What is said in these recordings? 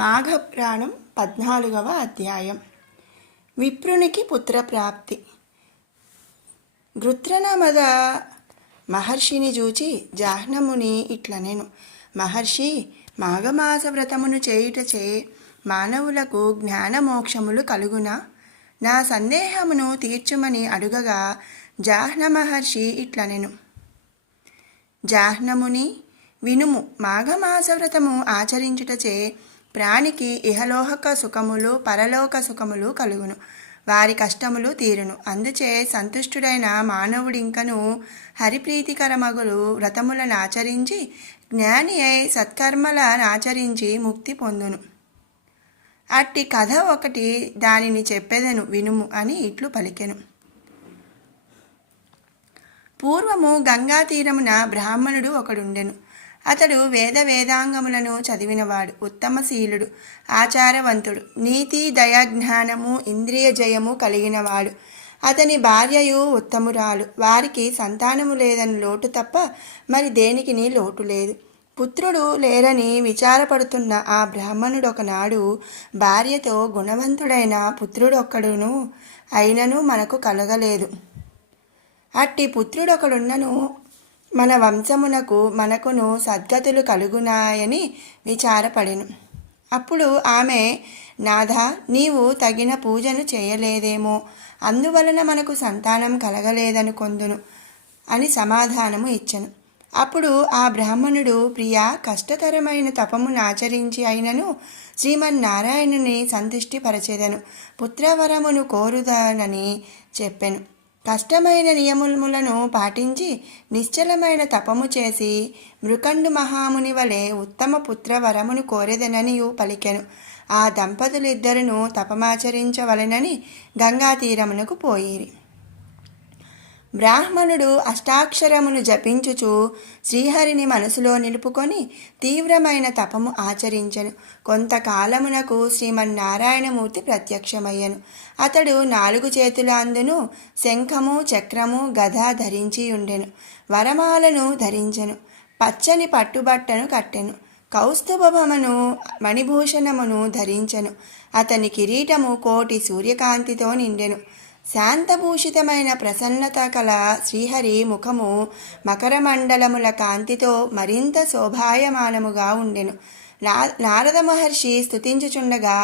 మాఘపురాణం 14వ అధ్యాయం. విప్రునికి పుత్రప్రాప్తి. గృత్రనమద మహర్షిని చూచి జాహ్నముని ఇట్లనెను. మహర్షి, మాఘమాస వ్రతమును చేయుటచే మానవులకు జ్ఞానమోక్షములు కలుగునా? నా సందేహమును తీర్చుమని అడుగగా జాహ్న మహర్షి ఇట్లనెను. జాహ్నముని, వినుము. మాఘమాస వ్రతము ఆచరించుటచే ప్రాణికి ఇహలోక సుఖములు పరలోక సుఖములు కలుగును, వారి కష్టములు తీరును. అందుచే సంతుష్టుడైన మానవుడింకను హరిప్రీతికరమగులు వ్రతములను ఆచరించి జ్ఞాని అయి సత్కర్మలను ఆచరించి ముక్తి పొందును. అట్టి కథ ఒకటి దానిని చెప్పెదను, వినుము అని ఇట్లు పలికెను. పూర్వము గంగా తీరమున బ్రాహ్మణుడు ఒకడుండెను. అతడు వేదాంగములను చదివినవాడు, ఉత్తమశీలుడు, ఆచారవంతుడు, నీతి దయాజ్ఞానము ఇంద్రియ జయము కలిగినవాడు. అతని భార్యయు ఉత్తమురాలు. వారికి సంతానము లేదని లోటు తప్ప మరి దేనికిని లోటు లేదు. పుత్రుడు లేరని విచారపడుతున్న ఆ బ్రాహ్మణుడు ఒకనాడు భార్యతో, గుణవంతుడైన పుత్రుడొక్కడును అయినను మనకు కలగలేదు. అట్టి పుత్రుడొకడున్నను మన వంశమునకు మనకును సద్గతులు కలుగునాయని విచారపడెను. అప్పుడు ఆమె, నాథ, నీవు తగిన పూజను చేయలేదేమో, అందువలన మనకు సంతానం కలగలేదనుకొందును అని సమాధానము ఇచ్చెను. అప్పుడు ఆ బ్రాహ్మణుడు, ప్రియా, కష్టతరమైన తపమును ఆచరించి అయినను శ్రీమన్నారాయణుని సంతుష్టిపరచెదను, పుత్రవరమును కోరుదనని చెప్పెను. కష్టమైన నియమములను పాటించి నిశ్చలమైన తపము చేసి మృకండు మహాముని వలె ఉత్తమ పుత్రవరమును కోరెదననియు పలికెను. ఆ దంపతులిద్దరును తపమాచరించవలెనని గంగాతీరమునకు పోయిరి. బ్రాహ్మణుడు అష్టాక్షరమును జపించుచు శ్రీహరిని మనసులో నిలుపుకొని తీవ్రమైన తపము ఆచరించెను. కొంతకాలమునకు శ్రీమన్నారాయణమూర్తి ప్రత్యక్షమయ్యను. అతడు 4 చేతుల అందును శంఖము చక్రము గద ధరించి ఉండెను. వరమాలను ధరించెను. పచ్చని పట్టుబట్టను కట్టెను. కౌస్తుభమును మణిభూషణమును ధరించెను. అతని కిరీటము కోటి సూర్యకాంతితో నిండెను. శాంతభూషితమైన ప్రసన్నత కల శ్రీహరి ముఖము మకరమండలముల కాంతితో మరింత శోభాయమానముగా ఉండెను. నారద మహర్షి స్తుతించుచుండగా,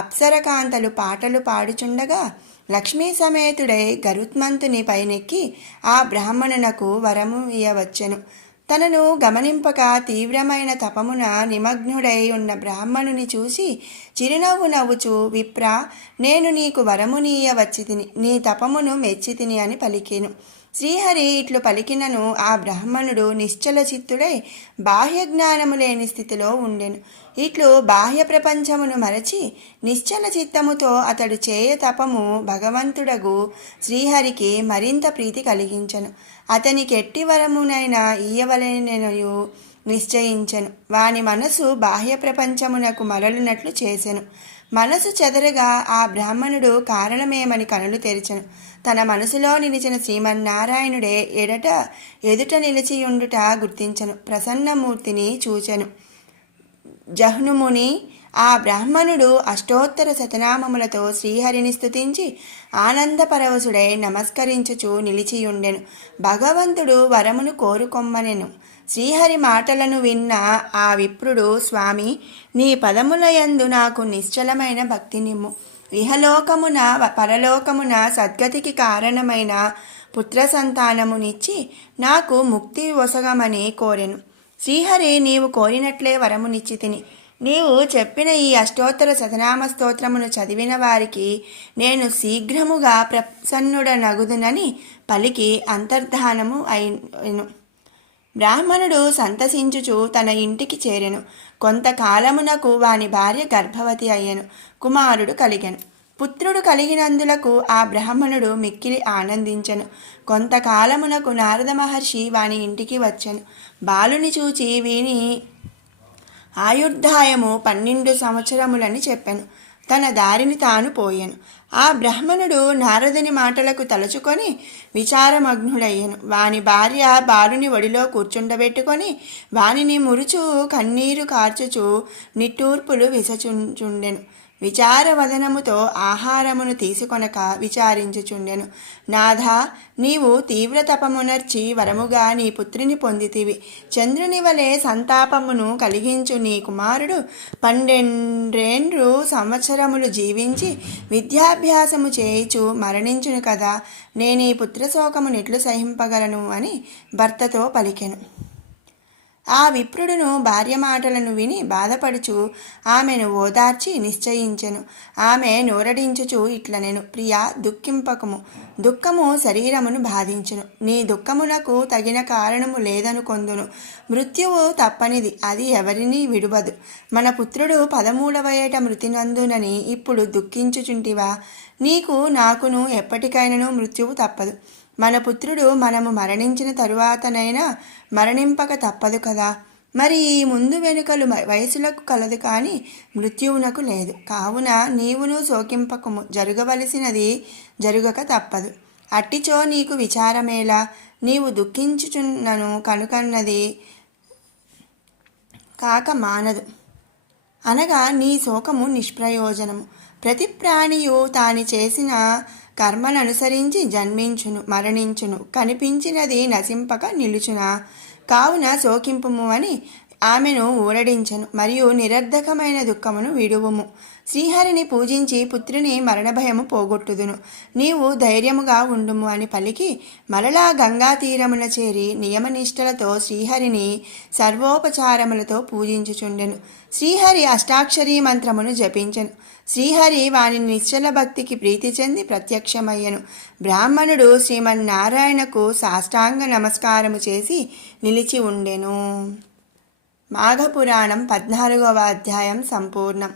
అప్సరకాంతలు పాటలు పాడుచుండగా లక్ష్మీ సమేతుడై గరుత్మంతుని పైనెక్కి ఆ బ్రాహ్మణునకు వరము ఇయ్యవచ్చెను. తనను గమనింపక తీవ్రమైన తపమున నిమగ్నుడై ఉన్న బ్రాహ్మణుని చూసి చిరునవ్వు నవ్వుచూ, విప్ర, నేను నీకు వరమునీయవచ్చితిని, నీ తపమును మెచ్చితిని అని పలికెను. శ్రీహరి ఇట్లు పలికినను ఆ బ్రాహ్మణుడు నిశ్చల చిత్తుడై బాహ్య జ్ఞానము లేని స్థితిలో ఉండెను. ఇట్లు బాహ్య ప్రపంచమును మరచి నిశ్చల చిత్తముతో అతడు చేయ తపము భగవంతుడగు శ్రీహరికి మరింత ప్రీతి కలిగించెను. అతనికి ఎట్టి వరమునైనా ఇయ్యవలెననియు నిశ్చయించెను. వాని మనసు బాహ్య ప్రపంచమునకు మరలునట్లు చేసెను. మనసు చెదరగా ఆ బ్రాహ్మణుడు కారణమేమని కనులు తెరిచెను. తన మనసులో నిలిచిన శ్రీమన్నారాయణుడే ఎదుట నిలిచియుండుట గుర్తించెను. ప్రసన్నమూర్తిని చూచెను. జహ్నుముని, ఆ బ్రాహ్మణుడు అష్టోత్తర శతనామములతో శ్రీహరిని స్తుతించి ఆనందపరవశుడై నమస్కరించుచు నిలిచియుండెను. భగవంతుడు వరమును కోరుకొమ్మనెను. శ్రీహరి మాటలను విన్న ఆ విప్రుడు, స్వామి, నీ పదములయందు నాకు నిశ్చలమైన భక్తినిమ్ము. ఇహలోకమున పరలోకమున సద్గతికి కారణమైన పుత్ర సంతానమునిచ్చి నాకు ముక్తి ఒసగమని కోరెను. శ్రీహరి, నీవు కోరినట్లే వరమునిచ్చితిని. నీవు చెప్పిన ఈ అష్టోత్తర శతనామ స్తోత్రమును చదివిన వారికి నేను శీఘ్రముగా ప్రసన్నుడనగుదునని పలికి అంతర్ధానము అయిను. బ్రాహ్మణుడు సంతసించుచు తన ఇంటికి చేరెను. కొంతకాలమునకు వాని భార్య గర్భవతి అయ్యెను. కుమారుడు కలిగెను. పుత్రుడు కలిగినందులకు ఆ బ్రాహ్మణుడు మిక్కిలి ఆనందించెను. కొంతకాలమునకు నారద మహర్షి వాని ఇంటికి వచ్చెను. బాలుని చూచి వీని ఆయుర్దాయము 12 సంవత్సరములని చెప్పెను. తన దారిని తాను పోయెను. ఆ బ్రాహ్మణుడు నారదుని మాటలకు తలుచుకొని విచారమగ్నుడయ్యెను. వాని భార్య బాలుని ఒడిలో కూర్చుండబెట్టుకొని వానిని మురుచు కన్నీరు కార్చుచు నిట్టూర్పులు విసచుండెను. విచారవదనముతో ఆహారమును తీసుకొనక విచారించుచుండెను. నాథా, నీవు తీవ్ర తపమునర్చి వరముగా నీ పుత్రిని పొందితివి. చంద్రుని వలె సంతాపమును కలిగించు నీ కుమారుడు 12 సంవత్సరములు జీవించి విద్యాభ్యాసము చేయుచు మరణించును కదా. నేనీ పుత్రశోకము నెట్లు సహింపగలను అని భర్తతో పలికెను. ఆ విప్రుడును భార్య మాటలను విని బాధపడుచు ఆమెను ఓదార్చి నిశ్చయించెను. ఆమె నోరడించుచు ఇట్లనెను, ప్రియా, దుఃఖింపకము. దుఃఖము శరీరమును బాధించును. నీ దుఃఖమునకు తగిన కారణము లేదనుకొందును. మృత్యువు తప్పనిది, అది ఎవరినీ విడువదు. మన పుత్రుడు 13వ ఏట మృతినందునని ఇప్పుడు దుఃఖించుచుంటివా? నీకు నాకును ఎప్పటికైనను మృత్యువు తప్పదు. మన పుత్రుడు మనము మరణించిన తరువాతనైనా మరణింపక తప్పదు కదా. మరి ఈ ముందు వెనుకలు వయసులకు కలదు కానీ మృత్యువునకు లేదు. కావున నీవును శోకింపకము. జరగవలసినది జరుగక తప్పదు. అట్టిచో నీకు విచారమేలా? నీవు దుఃఖించుచున్నను కనుకన్నది కాక మానదు అనగా నీ శోకము నిష్ప్రయోజనము. ప్రతి ప్రాణియు తాను చేసిన కర్మననుసరించి జన్మించును, మరణించును. కనిపించినది నశింపక నిలుచునా? కావున శోకింపుము అని ఆమెను ఊరడించెను. మరియు నిరర్ధకమైన దుఃఖమును విడువుము. శ్రీహరిని పూజించి పుత్రుని మరణభయము పోగొట్టుదును. నీవు ధైర్యముగా ఉండుము అని పలికి మరలా గంగా తీరమున చేరి నియమనిష్టలతో శ్రీహరిని సర్వోపచారములతో పూజించుచుండెను. శ్రీహరి అష్టాక్షరీ మంత్రమును జపించెను. శ్రీహరి వాని నిశ్చల భక్తికి ప్రీతి చెంది ప్రత్యక్షమయ్యను. బ్రాహ్మణుడు శ్రీమన్నారాయణకు సాష్టాంగ నమస్కారము చేసి నిలిచి ఉండెను. మాఘపురాణం 14వ అధ్యాయం సంపూర్ణం.